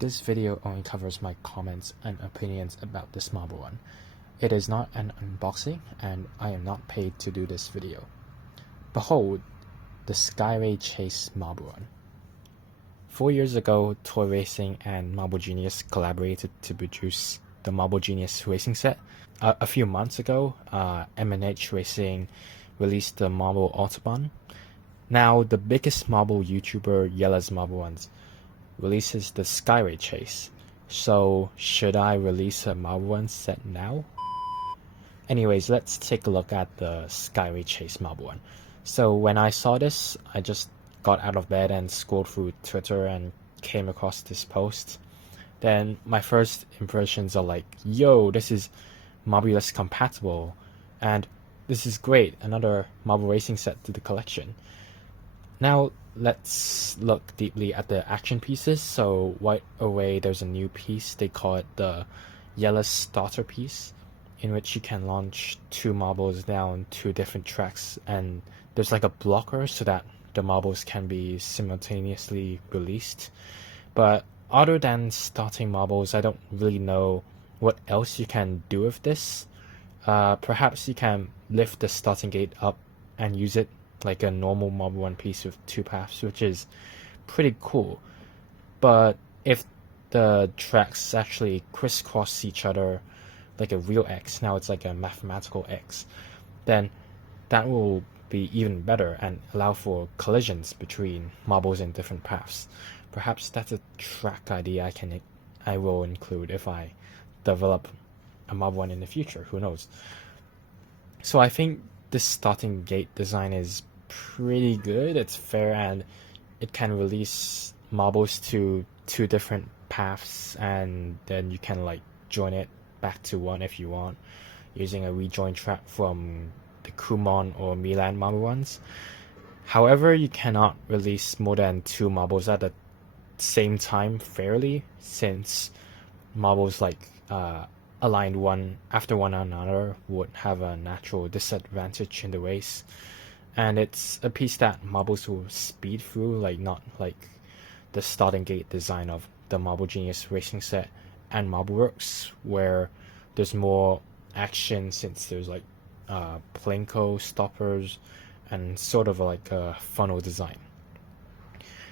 This video only covers my comments and opinions about this marble one. It is not an unboxing, and I am not paid to do this video. Behold, the Skyway Chase marble one. 4 years ago, Toy Racing and Marble Genius collaborated to produce the Marble Genius racing set. A few months ago, M&H Racing released the Marble Autobahn. Now, the biggest marble YouTuber, Jelle's Marble Ones, releases the Skyway Chase. So, should I release a Marble One set now? Anyways, let's take a look at the Skyway Chase Marble One. So, when I saw this, I just got out of bed and scrolled through Twitter and came across this post. Then my first impressions are like, yo, this is Marbulous compatible, and this is great, another marble racing set to the collection. Now let's look deeply at the action pieces. So right away there's a new piece, they call it the Jelle starter piece, in which you can launch two marbles down two different tracks, and there's like a blocker so that the marbles can be simultaneously released. But other than starting marbles, I don't really know what else you can do with this. Perhaps you can lift the starting gate up and use it like a normal marble one piece with two paths, which is pretty cool. But if the tracks actually crisscross each other like a real X, now it's like a mathematical X, then that will be even better and allow for collisions between marbles in different paths. Perhaps that's a track idea I will include if I develop a marble one in the future, who knows. So I think this starting gate design is pretty good, it's fair, and it can release marbles to two different paths, and then you can like join it back to one if you want, using a rejoin track from the Kumon or Milan marble ones. However, you cannot release more than two marbles at the same time fairly, since marbles like aligned one after one another would have a natural disadvantage in the race. And it's a piece that marbles will speed through, like not like the starting gate design of the Marble Genius racing set and Marbleworks, where there's more action since there's like plinko stoppers and sort of like a funnel design.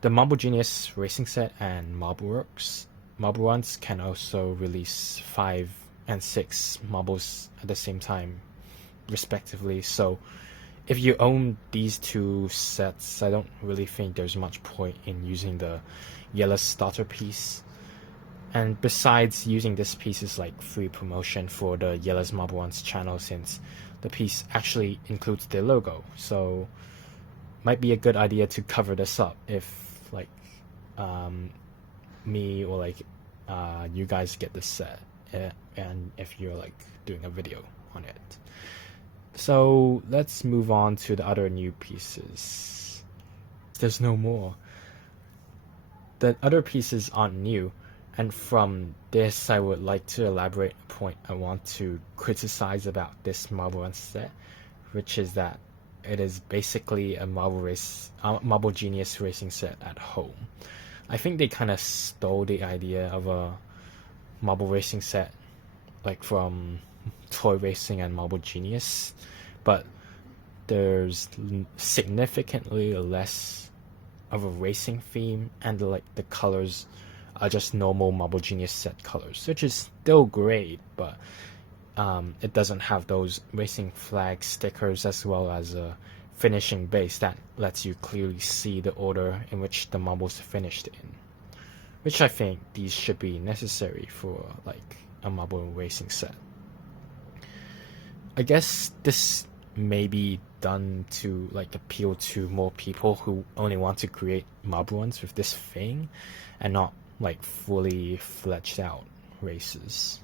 The Marble Genius racing set and Marbleworks marble ones can also release 5 and 6 marbles at the same time respectively. So if you own these two sets, I don't really think there's much point in using the Jelle starter piece. And besides, using this piece is like free promotion for the Jelle's Marble Ones channel, since the piece actually includes their logo. So might be a good idea to cover this up if like me or like you guys get this set, and if you're like doing a video on it. So let's move on to the other new pieces. There's no more. The other pieces aren't new, and from this I would like to elaborate a point I want to criticize about this Marble One set, which is that it is basically a Marble Genius racing set at home. I think they kind of stole the idea of a marble racing set like from Toy Racing and Marble Genius, but there's significantly less of a racing theme, and the colors are just normal Marble Genius set colors, which is still great, but it doesn't have those racing flag stickers as well as a finishing base that lets you clearly see the order in which the marbles finished in, which I think these should be necessary for like a marble racing set. I guess this may be done to like appeal to more people who only want to create marble ones with this thing and not like fully fledged out races.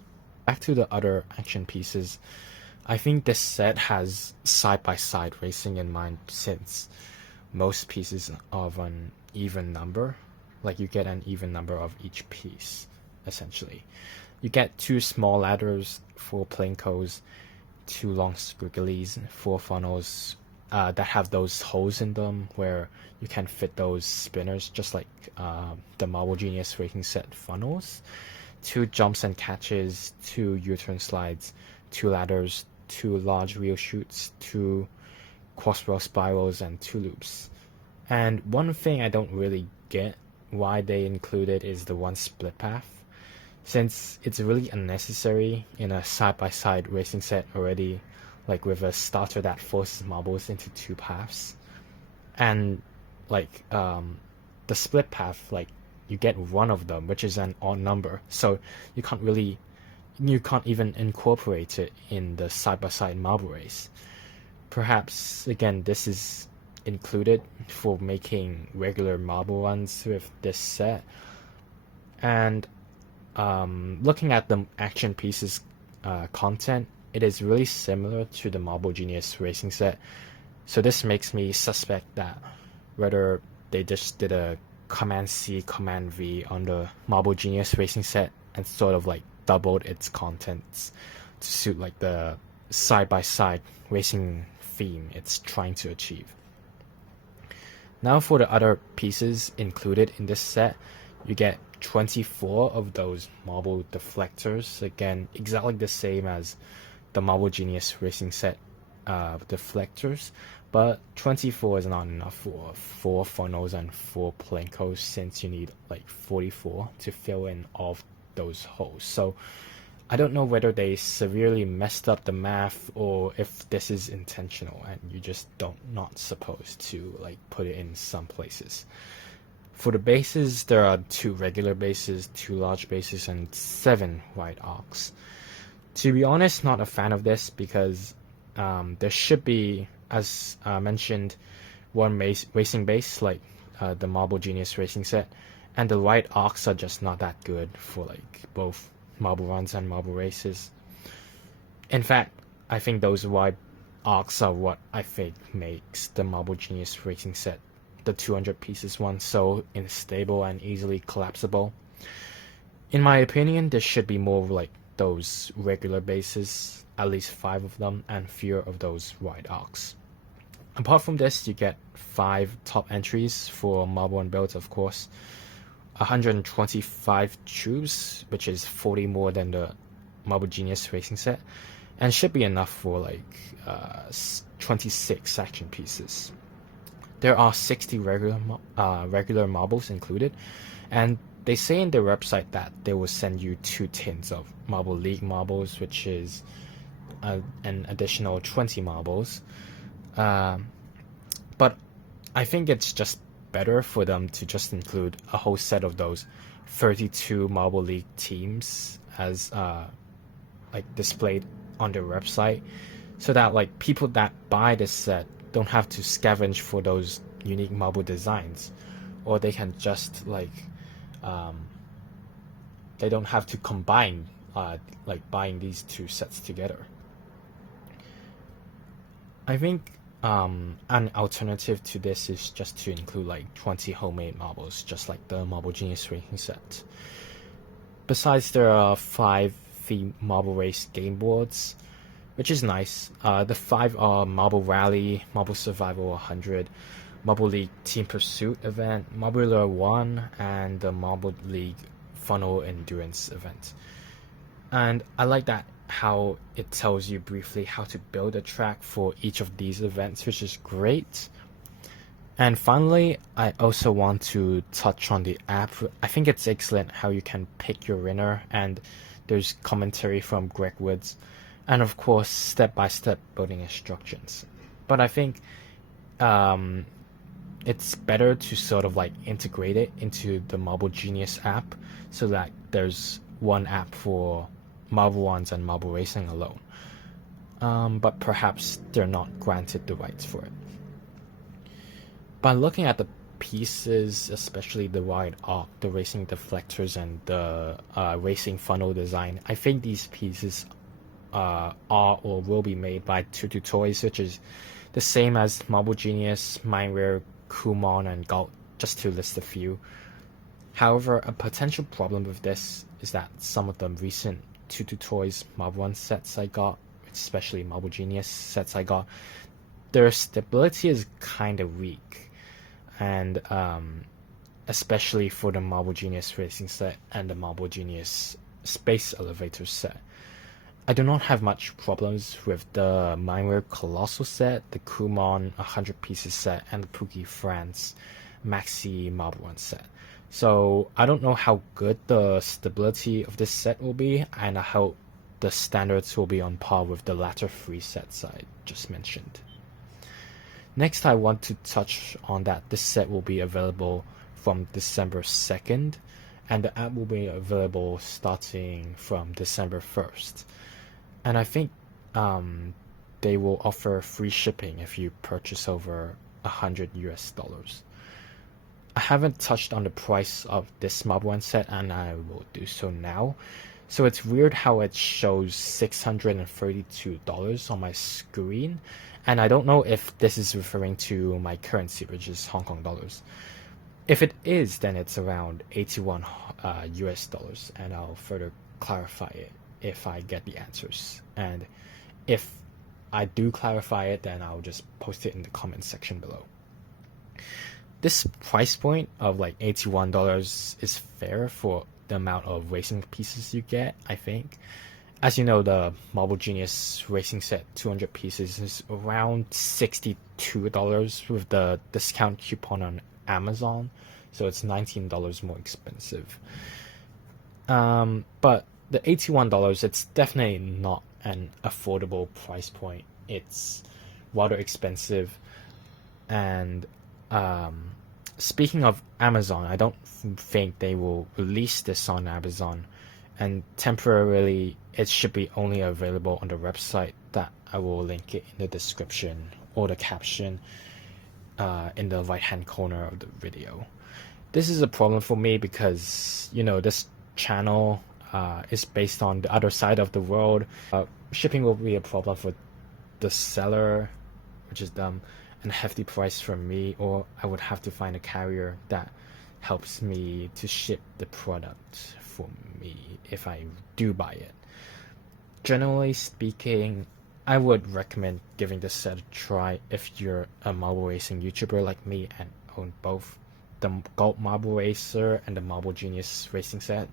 Back to the other action pieces, I think this set has side-by-side racing in mind, since most pieces of an even number, like you get an even number of each piece essentially. You get 2 small ladders, 4 plinkos, 2 long squigglies, 4 funnels, that have those holes in them where you can fit those spinners, just like the Marble Genius Racing Set funnels. 2 jumps and catches, 2 U-turn slides, 2 ladders, 2 large wheel chutes, 2 crossrail spirals, and 2 loops. And one thing I don't really get why they included is the 1 split path, since it's really unnecessary in a side-by-side racing set already, like with a starter that forces marbles into 2 paths. And like the split path, like you get 1 of them, which is an odd number, so you can't even incorporate it in the side-by-side marble race. Perhaps again this is included for making regular marble runs with this set. And looking at the action pieces content, it is really similar to the Marble Genius Racing Set, so this makes me suspect that whether they just did a Command C, Command V on the Marble Genius Racing Set and sort of like doubled its contents to suit like the side-by-side racing theme it's trying to achieve. Now for the other pieces included in this set, you get 24 of those marble deflectors, again exactly the same as the Marble Genius Racing Set deflectors, but 24 is not enough for 4 funnels and 4 plenkos, since you need like 44 to fill in all of those holes. So I don't know whether they severely messed up the math or if this is intentional and you just not supposed to like put it in some places. For the bases, there are 2 regular bases, 2 large bases, and 7 wide arcs. To be honest, not a fan of this because there should be, as mentioned, 1 racing base like the Marble Genius Racing Set, and the wide arcs are just not that good for like both marble runs and marble races. In fact, I think those wide arcs are what I think makes the Marble Genius Racing Set, the 200 pieces one, so unstable and easily collapsible. In my opinion, there should be more like those regular bases, at least 5 of them, and fewer of those wide arcs. Apart from this, you get 5 top entries for Marble and Build, of course, 125 tubes, which is 40 more than the Marble Genius Racing Set, and should be enough for like 26 action pieces. There are 60 regular marbles included, and they say in their website that they will send you 2 tins of Marble League marbles, which is an additional 20 marbles. But I think it's just better for them to just include a whole set of those 32 Marble League teams as like displayed on their website, so that like people that buy this set don't have to scavenge for those unique marble designs, or they can just like they don't have to combine like buying these 2 sets together. I think an alternative to this is just to include like 20 homemade marbles, just like the Marble Genius Racing Set. Besides, there are 5 free Marble Race game boards, which is nice. The 5 are Marble Rally, Marble Survival 100, Marble League Team Pursuit event, Marbulous 1, and the Marble League Funnel Endurance event. And I like that how it tells you briefly how to build a track for each of these events, which is great. And finally, I also want to touch on the app. I think it's excellent how you can pick your winner, and there's commentary from Greg Woods, and of course step-by-step building instructions. But I think it's better to sort of like integrate it into the Marble Genius app, so that there's one app for Marble Ones and Marble Racing alone. But perhaps they're not granted the rights for it. By looking at the pieces, especially the wide arc, the racing deflectors, and the racing funnel design, I think these pieces are or will be made by Tutu Toys, which is the same as Marble Genius, Mindware, Kumon, and Galt, just to list a few. However, a potential problem with this is that some of the recent Tutu Toys Marble One sets I got, especially Marble Genius sets I got, their stability is kind of weak, and especially for the Marble Genius Racing set and the Marble Genius Space Elevator set. I do not have much problems with the Mineware Colossal set, the Kumon 100 pieces set, and the Pookie France Maxi Marble One set. So I don't know how good the stability of this set will be, and I hope the standards will be on par with the latter three sets I just mentioned. Next, I want to touch on that this set will be available from December 2nd, and the app will be available starting from December 1st. And I think they will offer free shipping if you purchase over $100 US. I haven't touched on the price of this Marble One set, and I will do so now. So it's weird how it shows $632 on my screen, and I don't know if this is referring to my currency, which is Hong Kong dollars. If it is, then it's around 81 US dollars, and I'll further clarify it if I get the answers. And if I do clarify it, then I'll just post it in the comment section below. This price point of like $81 is fair for the amount of racing pieces you get, I think. As you know, the Marble Genius Racing Set 200 pieces is around $62 with the discount coupon on Amazon, so it's $19 more expensive. But the $81, it's definitely not an affordable price point. It's rather expensive. And speaking of Amazon, I don't think they will release this on Amazon, and temporarily it should be only available on the website that I will link it in the description or the caption in the right hand corner of the video. This is a problem for me because, you know, this channel is based on the other side of the world. Shipping will be a problem for the seller, which is dumb, and a hefty price for me, or I would have to find a carrier that helps me to ship the product for me if I do buy it. Generally speaking, I would recommend giving this set a try if you're a marble racing YouTuber like me and own both the Gold Marble Racer and the Marble Genius Racing set.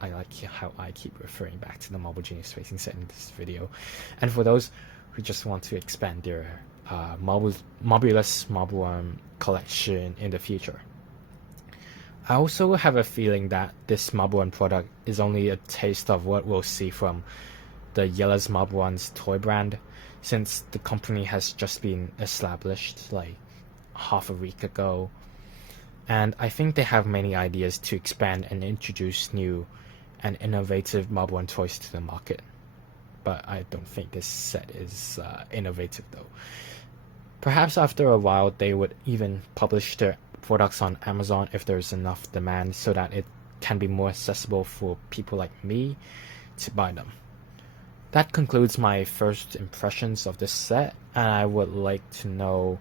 I like how I keep referring back to the Marble Genius Racing set in this video. And for those who just want to expand their Marbulous Marble One collection in the future. I also have a feeling that this Marble One product is only a taste of what we'll see from the Jelle's Marble One's toy brand, since the company has just been established like half a week ago. And I think they have many ideas to expand and introduce new and innovative Marble One toys to the market. But I don't think this set is innovative though. Perhaps after a while they would even publish their products on Amazon if there's enough demand, so that it can be more accessible for people like me to buy them. That concludes my first impressions of this set, and I would like to know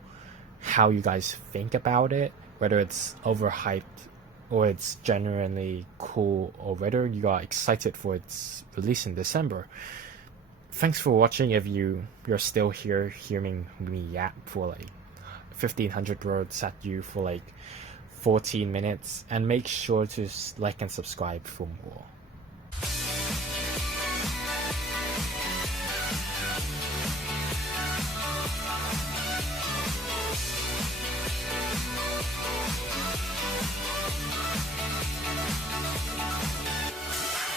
how you guys think about it, whether it's overhyped or it's genuinely cool, or whether you are excited for its release in December. Thanks for watching. If you're still here hearing me yap for like 1500 words at you for like 14 minutes, and make sure to like and subscribe for more.